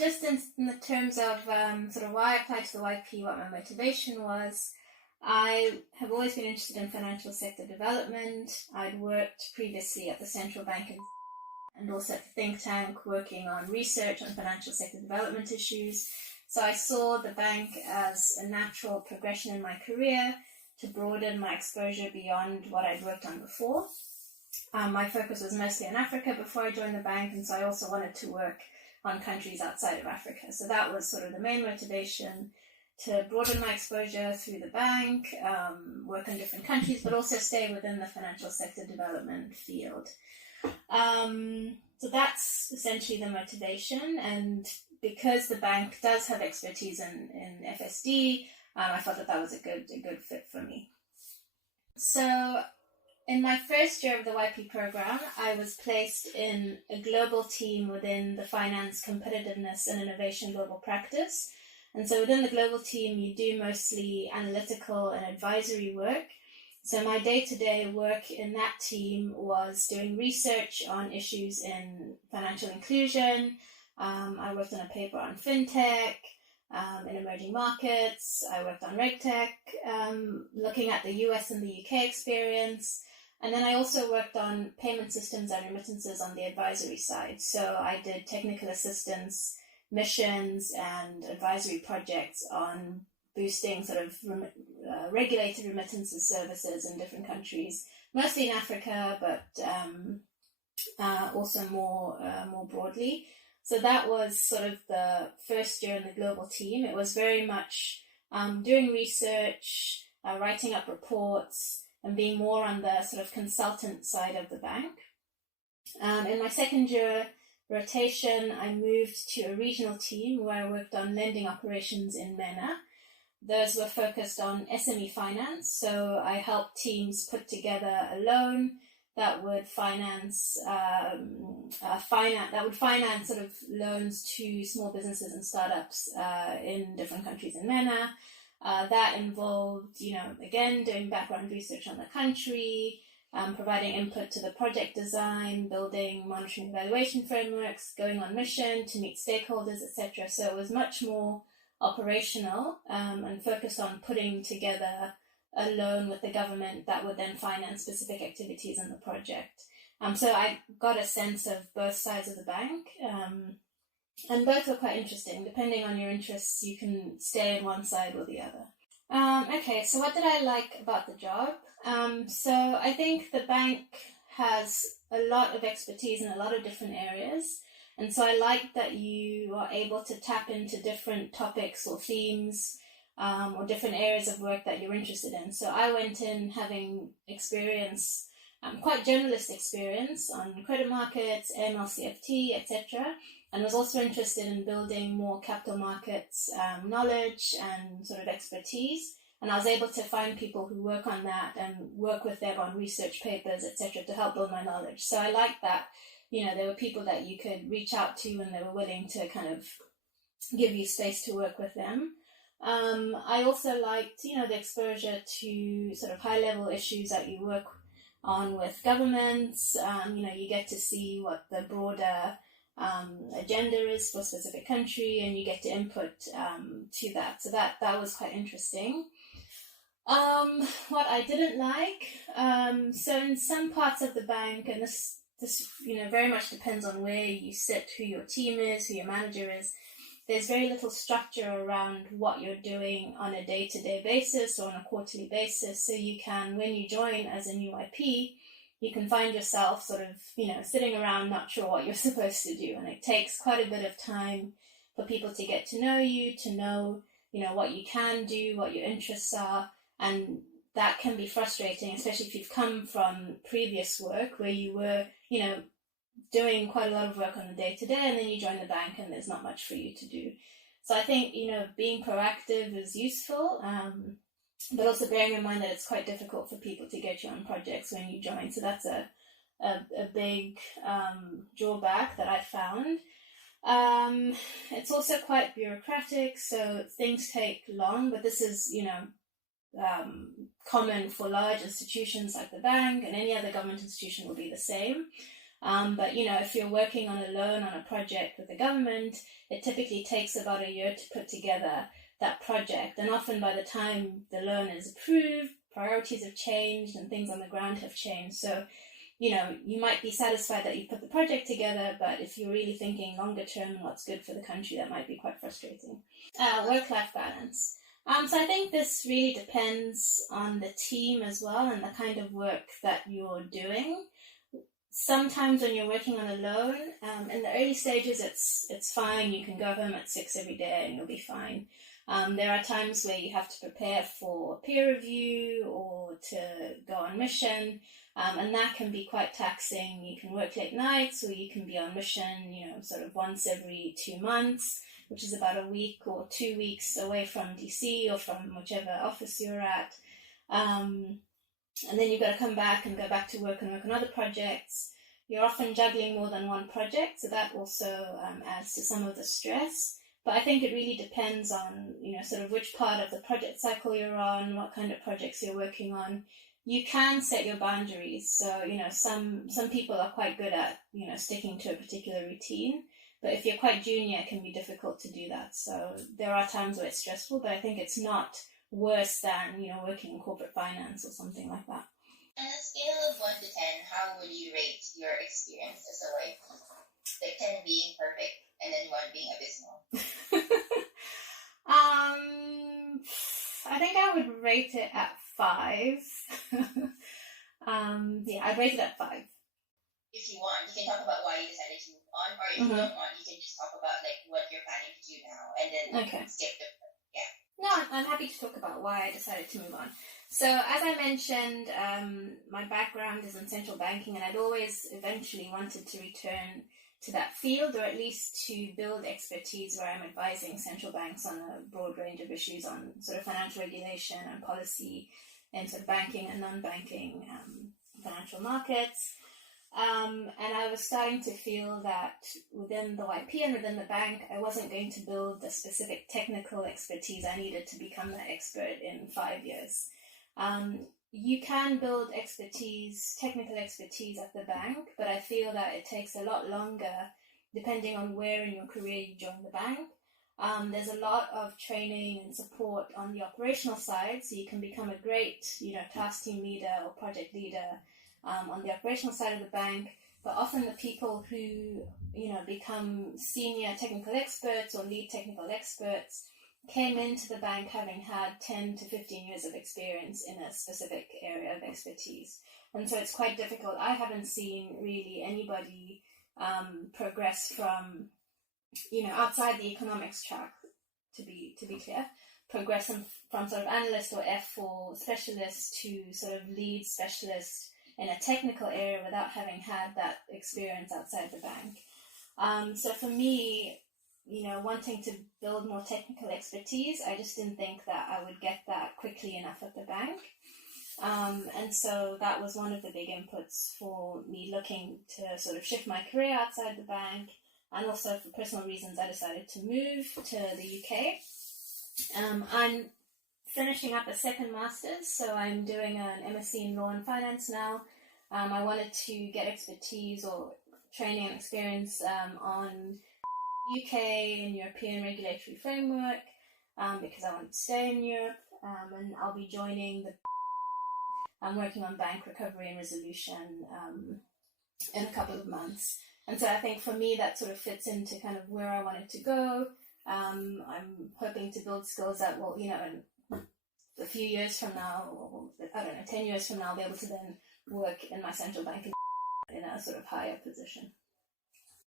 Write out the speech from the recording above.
just in the terms of sort of why I applied to the YP, what my motivation was, I have always been interested in financial sector development. I'd worked previously at the central bank and also at the think tank working on research on financial sector development issues. So I saw the bank as a natural progression in my career to broaden my exposure beyond what I'd worked on before. My focus was mostly in Africa before I joined the bank, and so I also wanted to work on countries outside of Africa. So that was sort of the main motivation, to broaden my exposure through the bank, work in different countries, but also stay within the financial sector development field. So that's essentially the motivation, and because the bank does have expertise in FSD, I thought that was a good fit for me. So in my first year of the YP program, I was placed in a global team within the Finance Competitiveness and Innovation Global Practice. And so within the global team, you do mostly analytical and advisory work. So my day-to-day work in that team was doing research on issues in financial inclusion. I worked on a paper on fintech, in emerging markets. I worked on RegTech, looking at the US and the UK experience. And then I also worked on payment systems and remittances on the advisory side. So I did technical assistance, missions, and advisory projects on boosting sort of regulated remittances services in different countries, mostly in Africa, but also more broadly. So that was sort of the first year in the global team. It was very much doing research, writing up reports, and being more on the sort of consultant side of the bank. In my second year rotation, I moved to a regional team where I worked on lending operations in MENA. Those were focused on SME finance, so I helped teams put together a loan that would finance sort of loans to small businesses and startups in different countries in MENA. That involved, again, doing background research on the country, providing input to the project design, building monitoring evaluation frameworks, going on mission to meet stakeholders, etc. So it was much more operational and focused on putting together a loan with the government that would then finance specific activities in the project. So I got a sense of both sides of the bank, and both were quite interesting. Depending on your interests, you can stay in one side or the other. Okay, so what did I like about the job? So I think the bank has a lot of expertise in a lot of different areas. And so I like that you are able to tap into different topics or themes or different areas of work that you're interested in. So I went in having experience, quite generalist experience on credit markets, AML, CFT, etc., and was also interested in building more capital markets knowledge and sort of expertise. And I was able to find people who work on that and work with them on research papers, etc., to help build my knowledge. So I like that, there were people that you could reach out to and they were willing to kind of give you space to work with them. I also liked, the exposure to sort of high-level issues that you work on with governments. You get to see what the broader agenda is for a specific country, and you get to input to that. So that was quite interesting. What I didn't like, so in some parts of the bank, and this very much depends on where you sit, who your team is, who your manager is, there's very little structure around what you're doing on a day-to-day basis or on a quarterly basis. So you can, when you join as a new IP, you can find yourself sort of, sitting around not sure what you're supposed to do. And it takes quite a bit of time for people to get to know you, to know, what you can do, what your interests are. And that can be frustrating, especially if you've come from previous work where you were, doing quite a lot of work on the day-to-day, and then you join the bank and there's not much for you to do. So I think, being proactive is useful, but also bearing in mind that it's quite difficult for people to get you on projects when you join. So that's a big drawback that I found. It's also quite bureaucratic, so things take long, but this is, common for large institutions like the bank, and any other government institution will be the same. But, if you're working on a loan on a project with the government, it typically takes about a year to put together that project. And often by the time the loan is approved, priorities have changed and things on the ground have changed. So, you might be satisfied that you put the project together, but if you're really thinking longer term and what's good for the country, that might be quite frustrating. Work-life balance. So I think this really depends on the team as well and the kind of work that you're doing. Sometimes when you're working on a loan, in the early stages, it's fine. You can go home at 6 every day and you'll be fine. There are times where you have to prepare for peer review or to go on mission, and that can be quite taxing. You can work late nights or you can be on mission, sort of once every 2 months, which is about a week or 2 weeks away from DC or from whichever office you're at. And then you've got to come back and go back to work and work on other projects. You're often juggling more than one project, so that also adds to some of the stress. But I think it really depends on, sort of which part of the project cycle you're on, what kind of projects you're working on. You can set your boundaries. So, some people are quite good at, sticking to a particular routine. But if you're quite junior, it can be difficult to do that. So there are times where it's stressful, but I think it's not worse than, working in corporate finance or something like that. On a scale of 1 to 10, how would you rate your experience as a wife? Like 10 being perfect and then 1 being abysmal. I think I would rate it at 5. I'd rate it at 5. If you want, you can talk about why you decided to move on, or if you don't want, you can just talk about like what you're planning to do now, and then skip the No, I'm happy to talk about why I decided to move on. So, as I mentioned, my background is in central banking, and I'd always eventually wanted to return to that field, or at least to build expertise where I'm advising central banks on a broad range of issues on sort of financial regulation and policy in sort of banking and non-banking financial markets. And I was starting to feel that within the YP and within the bank, I wasn't going to build the specific technical expertise I needed to become that expert in 5 years. You can build technical expertise at the bank, but I feel that it takes a lot longer depending on where in your career you join the bank. There's a lot of training and support on the operational side, so you can become a great, task team leader or project leader on the operational side of the bank, but often the people who, become senior technical experts or lead technical experts came into the bank having had 10 to 15 years of experience in a specific area of expertise. And so it's quite difficult. I haven't seen really anybody progress from, outside the economics track, to be clear, progressing from sort of analyst or F4 specialist to sort of lead specialist in a technical area without having had that experience outside the bank. So for me, wanting to build more technical expertise, I just didn't think that I would get that quickly enough at the bank. And so that was one of the big inputs for me looking to sort of shift my career outside the bank. And also for personal reasons, I decided to move to the UK. I'm finishing up a second master's, so I'm doing an MSc in Law and Finance now. I wanted to get expertise or training and experience on UK and European regulatory framework because I want to stay in Europe, and I'll be joining I'm working on bank recovery and resolution in a couple of months. And so I think for me that sort of fits into kind of where I wanted to go. I'm hoping to build skills that will, in a few years from now, or 10 years from now, I'll be able to then work in my central bank in a sort of higher position.